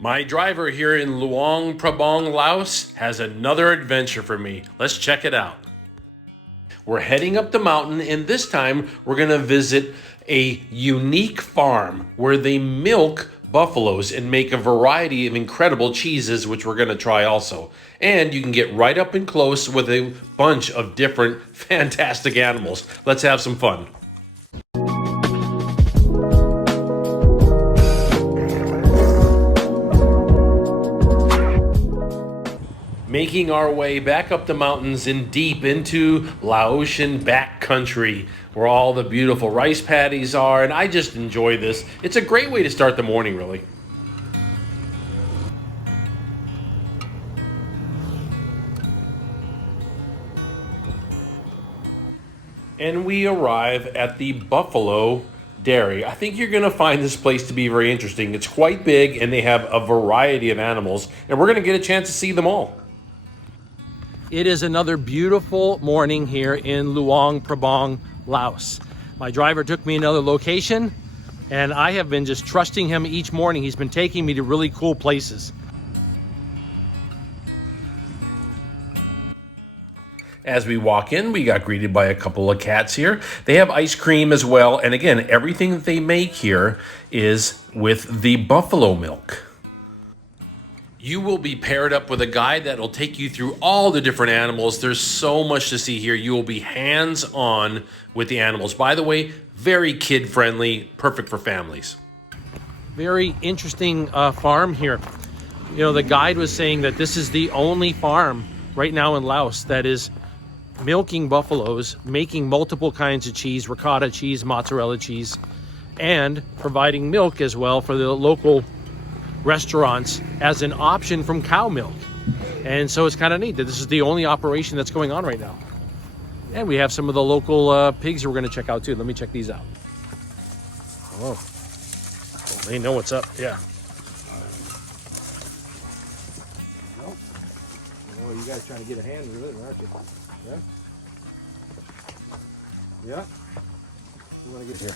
My driver here in Luang Prabang, Laos has another adventure for me. Let's check it out. We're heading up the mountain, and this time we're going to visit a unique farm where they milk buffaloes and make a variety of incredible cheeses, which we're going to try also. And you can get right up and close with a bunch of different fantastic animals. Let's have some fun. Making our way back up the mountains and deep into Laotian backcountry, where all the beautiful rice paddies are, and I just enjoy this. It's a great way to start the morning, really. And we arrive at the Buffalo Dairy. I think you're going to find this place to be very interesting. It's quite big, and they have a variety of animals, and we're going to get a chance to see them all. It is another beautiful morning here in Luang Prabang, Laos. My driver took me another location, and I have been just trusting him each morning. He's been taking me to really cool places. As we walk in, we got greeted by a couple of cats here. They have ice cream as well, and again, everything that they make here is with the buffalo milk. You will be paired up with a guide that will take you through all the different animals. There's so much to see here. You will be hands-on with the animals. By the way, very kid-friendly, perfect for families. Very interesting farm here. You know, the guide was saying that this is the only farm right now in Laos that is milking buffaloes, making multiple kinds of cheese, ricotta cheese, mozzarella cheese, and providing milk as well for the local restaurants as an option from cow milk. And so it's kind of neat that this is the only operation that's going on right now. And we have some of the local pigs we're going to check out too. Let me check these out. Oh, they know what's up. Yeah. Oh, you guys trying to get a hand with it, aren't you? Yeah. Yeah. You want to get here?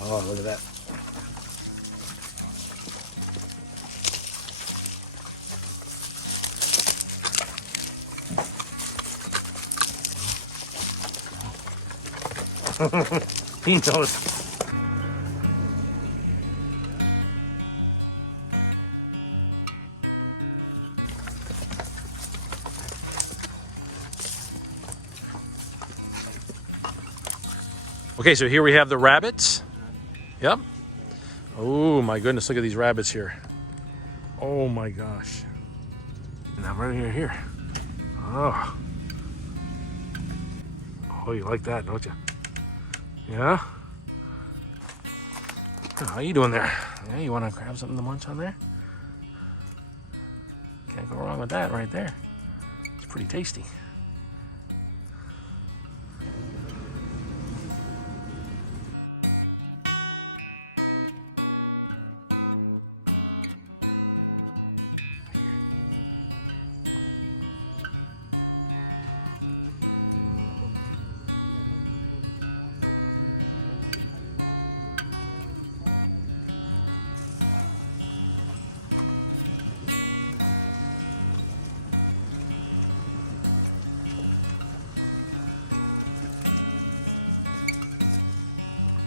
Oh, look at that. He knows. Okay, so here we have the rabbits. Yep. Oh my goodness, look at these rabbits here. Oh my gosh. Now right here. Oh. Oh, you like that, don't you? Yeah? Oh, how you doing there? Yeah, you want to grab something to munch on there? Can't go wrong with that right there. It's pretty tasty.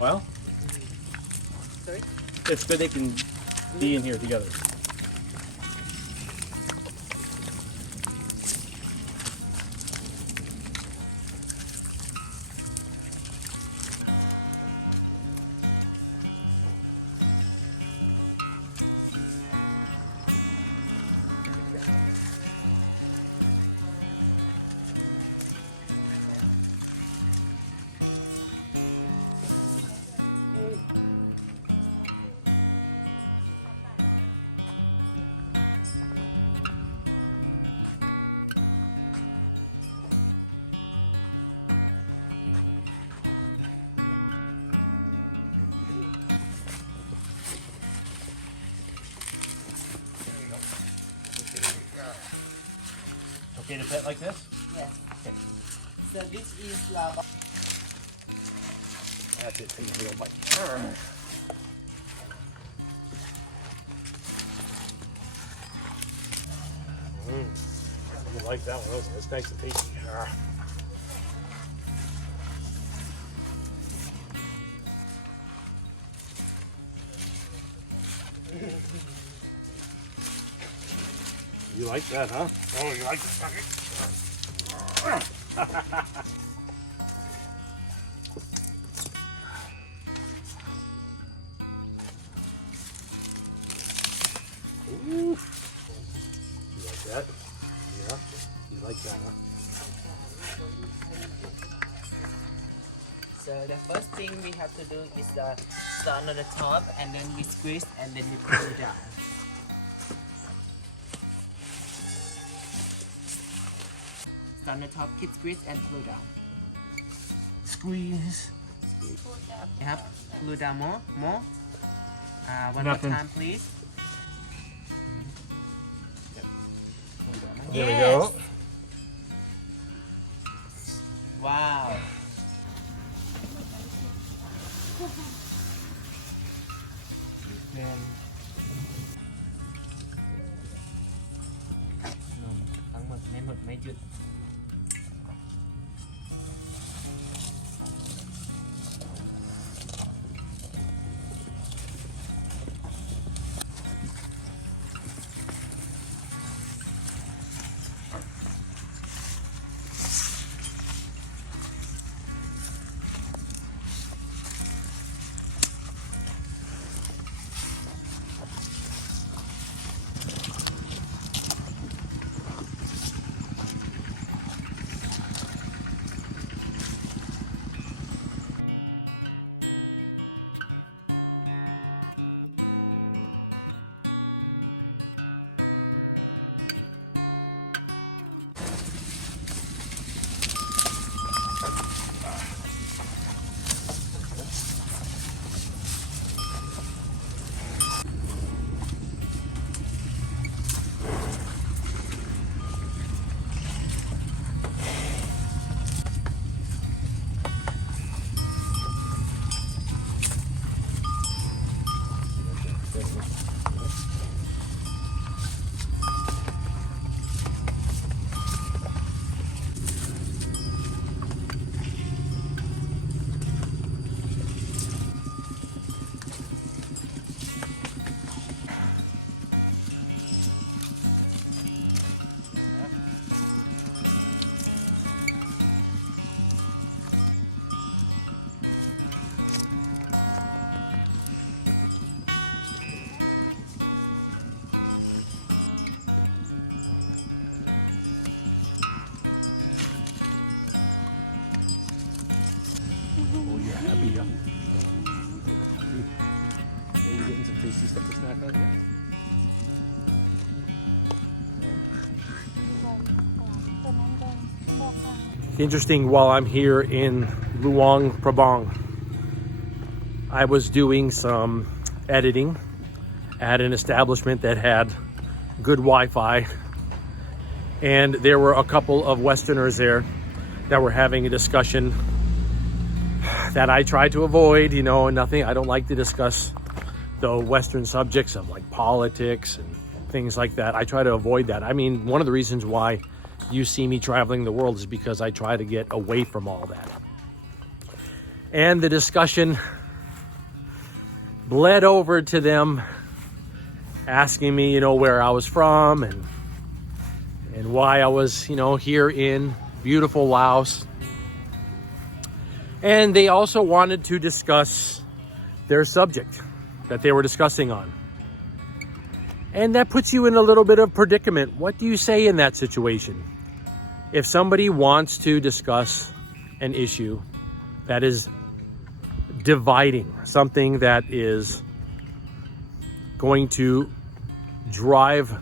Well, sorry? It's good they can be in here together. Okay to pet like this? Yes. Okay. So this is LaVoie. That's it. Take a little bite. You like that one? That's nice and tasty. You like that, huh? Oh, you like the sucker? Ooh. You like that? Yeah. You like that, huh? So the first thing we have to do is start on the top, and then we squeeze, and then we pull it down. Start on the top, keep squeeze, and pull down. Squeeze. Yep, pull down more. One Nothing. more time, please. There we go. Wow. Then, ทั้งหมดไม่หยุด Oh, you're happy, yeah? Are you getting some tasty stuff to snack on here? Interesting, while I'm here in Luang Prabang, I was doing some editing at an establishment that had good Wi-Fi, and there were a couple of Westerners there that were having a discussion that I tried to avoid. You know, nothing, I don't like to discuss the Western subjects of like politics and things like that. I try to avoid that. I mean, one of the reasons why you see me traveling the world is because I try to get away from all that. And the discussion bled over to them asking me, you know, where I was from and why I was, you know, here in beautiful Laos. And they also wanted to discuss their subject that they were discussing on. And that puts you in a little bit of predicament. What do you say in that situation? If somebody wants to discuss an issue that is dividing, something that is going to drive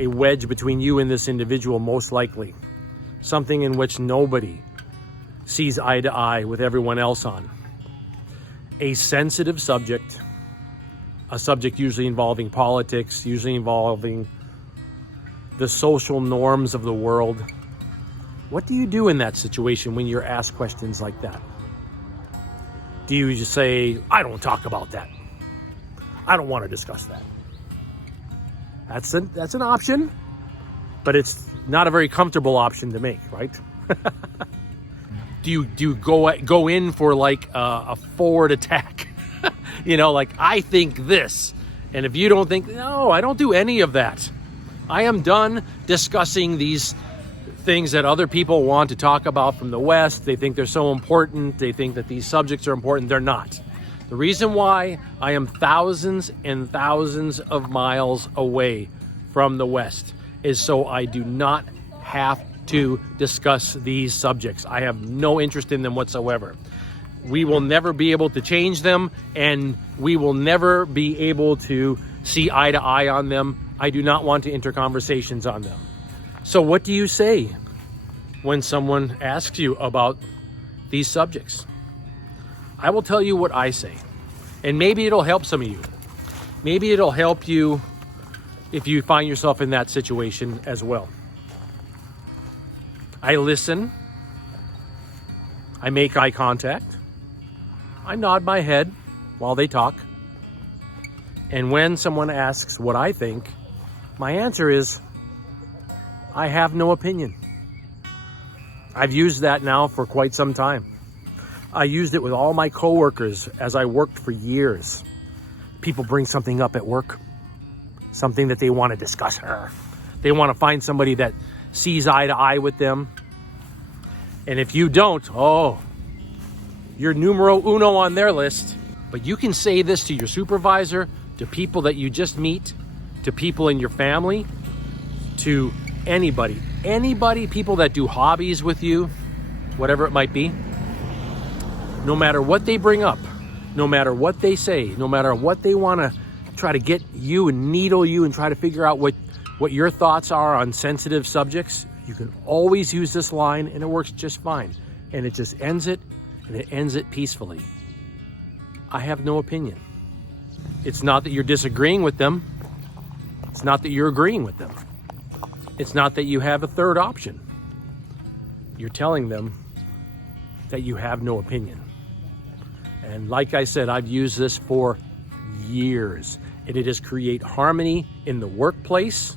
a wedge between you and this individual, most likely, something in which nobody sees eye to eye with everyone else on, a sensitive subject, a subject usually involving politics, usually involving the social norms of the world. What do you do in that situation when you're asked questions like that? Do you just say, I don't talk about that? I don't want to discuss that. That's an option. but it's not a very comfortable option to make, right? Do you go in for like a forward attack? You know, like, I think this, and if you don't think, no, I don't do any of that. I am done discussing these things that other people want to talk about from the West. They think they're so important. They think that these subjects are important. They're not. The reason why I am thousands and thousands of miles away from the West is so I do not have to discuss these subjects. I have no interest in them whatsoever. We will never be able to change them, and we will never be able to see eye to eye on them. I do not want to enter conversations on them. So what do you say when someone asks you about these subjects? I will tell you what I say, and maybe it'll help some of you. Maybe it'll help you if you find yourself in that situation as well. I listen. I make eye contact. I nod my head while they talk. And when someone asks what I think, my answer is, I have no opinion. I've used that now for quite some time. I used it with all my coworkers as I worked for years. People bring something up at work, something that they want to discuss. They want to find somebody that sees eye to eye with them. And if you don't, oh, you're numero uno on their list. But you can say this to your supervisor, to people that you just meet, to people in your family, to anybody, people that do hobbies with you, whatever it might be. No matter what they bring up, no matter what they say, no matter what they want to try to get you and needle you and try to figure out what your thoughts are on sensitive subjects, you can always use this line and it works just fine. And it just ends it, and it ends it peacefully. I have no opinion. It's not that you're disagreeing with them. It's not that you're agreeing with them. It's not that you have a third option. You're telling them that you have no opinion. And like I said, I've used this for years, and it has created harmony in the workplace.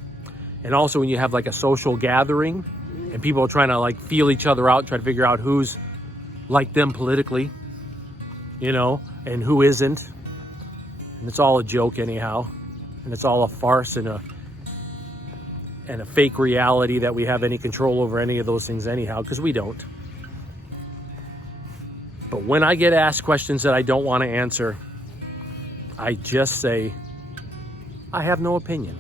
And also when you have like a social gathering and people are trying to like feel each other out, try to figure out who's like them politically, you know, and who isn't. And it's all a joke anyhow. And it's all a farce and a fake reality that we have any control over any of those things anyhow, because we don't. But when I get asked questions that I don't want to answer, I just say, I have no opinion.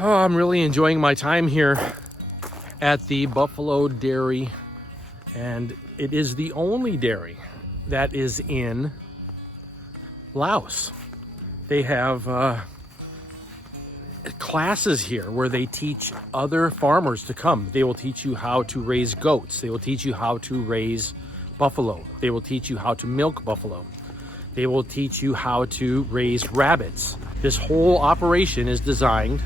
Oh, I'm really enjoying my time here at the Buffalo Dairy, and it is the only dairy that is in Laos. They have classes here where they teach other farmers to come. They will teach you how to raise goats. They will teach you how to raise buffalo. They will teach you how to milk buffalo. They will teach you how to raise rabbits. This whole operation is designed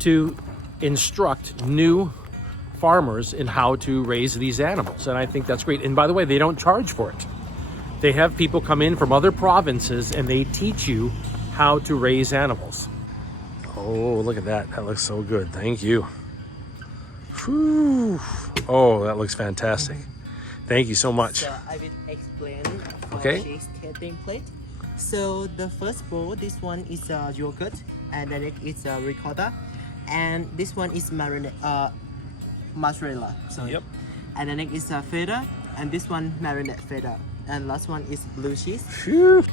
to instruct new farmers in how to raise these animals. And I think that's great. And by the way, they don't charge for it. They have people come in from other provinces and they teach you how to raise animals. Oh, look at that. That looks so good. Thank you. Whew. Oh, that looks fantastic. Thank you so much. So I will explain Okay. cheese tasting plate. So the first bowl, this one is yogurt, and then it is ricotta. And this one is mozzarella. Sorry. Yep. And the next is a feta, and this one marinade feta. And last one is blue cheese. Phew.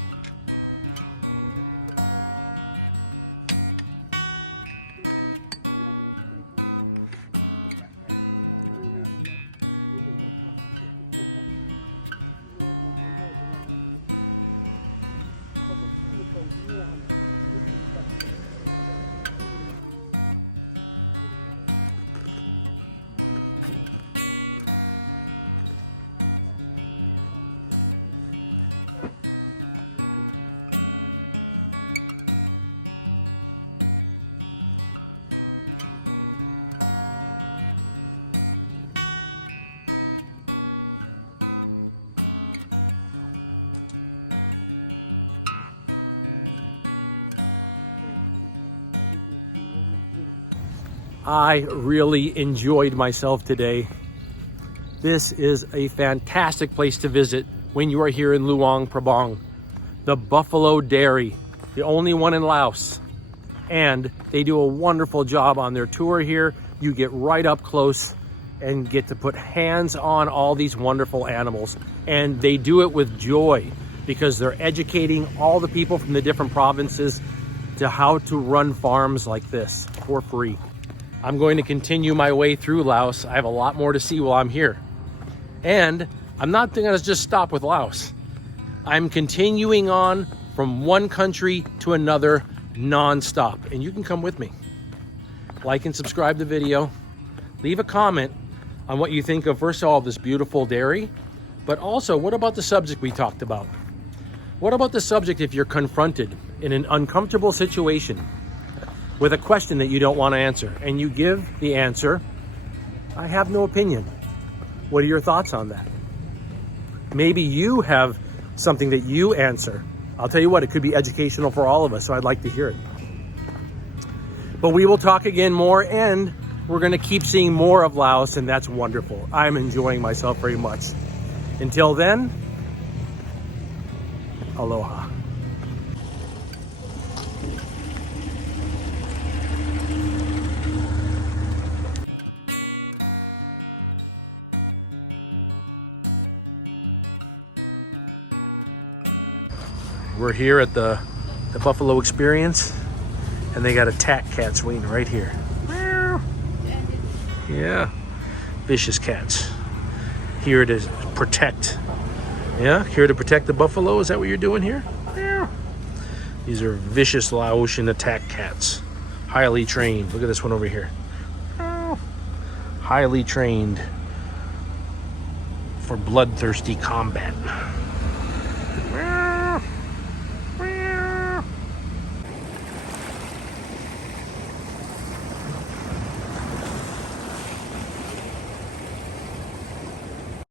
I really enjoyed myself today. This is a fantastic place to visit when you are here in Luang Prabang. The Buffalo Dairy, the only one in Laos. And they do a wonderful job on their tour here. You get right up close and get to put hands on all these wonderful animals. And they do it with joy because they're educating all the people from the different provinces to how to run farms like this for free. I'm going to continue my way through Laos. I have a lot more to see while I'm here. And I'm not going to just stop with Laos. I'm continuing on from one country to another non-stop. And you can come with me. Like and subscribe to the video. Leave a comment on what you think of, first of all, this beautiful dairy. But also, what about the subject we talked about? What about the subject if you're confronted in an uncomfortable situation with a question that you don't want to answer, and you give the answer, I have no opinion. What are your thoughts on that? Maybe you have something that you answer. I'll tell you what, it could be educational for all of us, so I'd like to hear it. But we will talk again more, and we're going to keep seeing more of Laos, and that's wonderful. I'm enjoying myself very much. Until then, aloha. We're here at the Buffalo Experience, and they got a tack cats waiting right here. Yeah, vicious cats. Here to protect. Yeah, here to protect the buffalo. Is that what you're doing here? These are vicious Laotian attack cats. Highly trained. Look at this one over here. Highly trained for bloodthirsty combat.